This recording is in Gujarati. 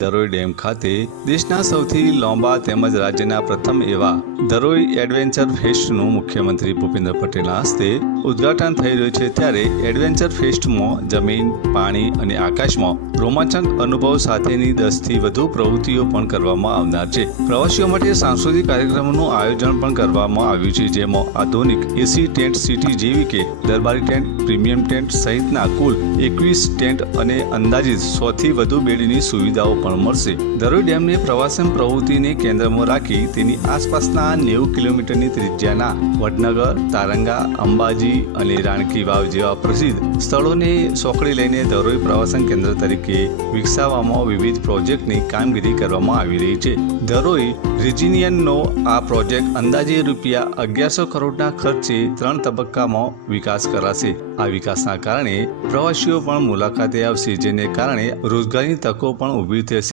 ધરોઈ ડેમ ખાતે દેશના સૌથી લાંબા તેમજ રાજ્યના પ્રથમ એવા ધરોઈ એડવેન્ચર ફેસ્ટનું મુખ્યમંત્રી ભૂપેન્દ્ર પટેલના હસ્તે ઉદ્ઘાટન થઈ રહ્યું છે। ત્યારે એડવેન્ચર ફેસ્ટમાં જમીન, પાણી અને આકાશમાં રોમાંચક અનુભવ સાથેની 10થી વધુ પ્રવૃત્તિઓ પણ કરવામાં આવનાર છે। પ્રવાસીઓ માટે સાંસ્કૃતિક કાર્યક્રમોનું આયોજન પણ કરવામાં આવ્યું છે, જેમાં આધુનિક એસી ટેન્ટ સિટી જેવી કે દરબારી ટેન્ટ, પ્રીમિયમ ટેન્ટ સહિતના કુલ 21 ટેન્ટ અને અંદાજિત 100થી વધુ બેડની સુવિધાઓ પણ મળશે। ધરોઈ ડેમની પ્રવાસન પ્રવૃત્તિને કેન્દ્રમાં રાખી તેની આસપાસના 90 કિલોમીટરની ત્રિજ્યાના વડનગર, તારંગા, અંબાજી અને રાણકી વાવ જેવા પ્રસિદ્ધ સ્થળોને સોંકડી લઈને ધરોઈ પ્રવાસન કેન્દ્ર તરીકે વિકસાવવામાં વિવિધ પ્રોજેક્ટની કામગીરી કરવામાં આવી રહી છે। ધરોઈ રિજિયનનો આ પ્રોજેક્ટ અંદાજે રૂપિયા 1100 કરોડના ખર્ચે 3 તબક્કામાં વિકાસ કરાશે। આ વિકાસના કારણે પ્રવાસીઓ પણ મુલાકાતે આવશે, જેને કારણે રોજગારીની તકો પણ ઊભી થશે।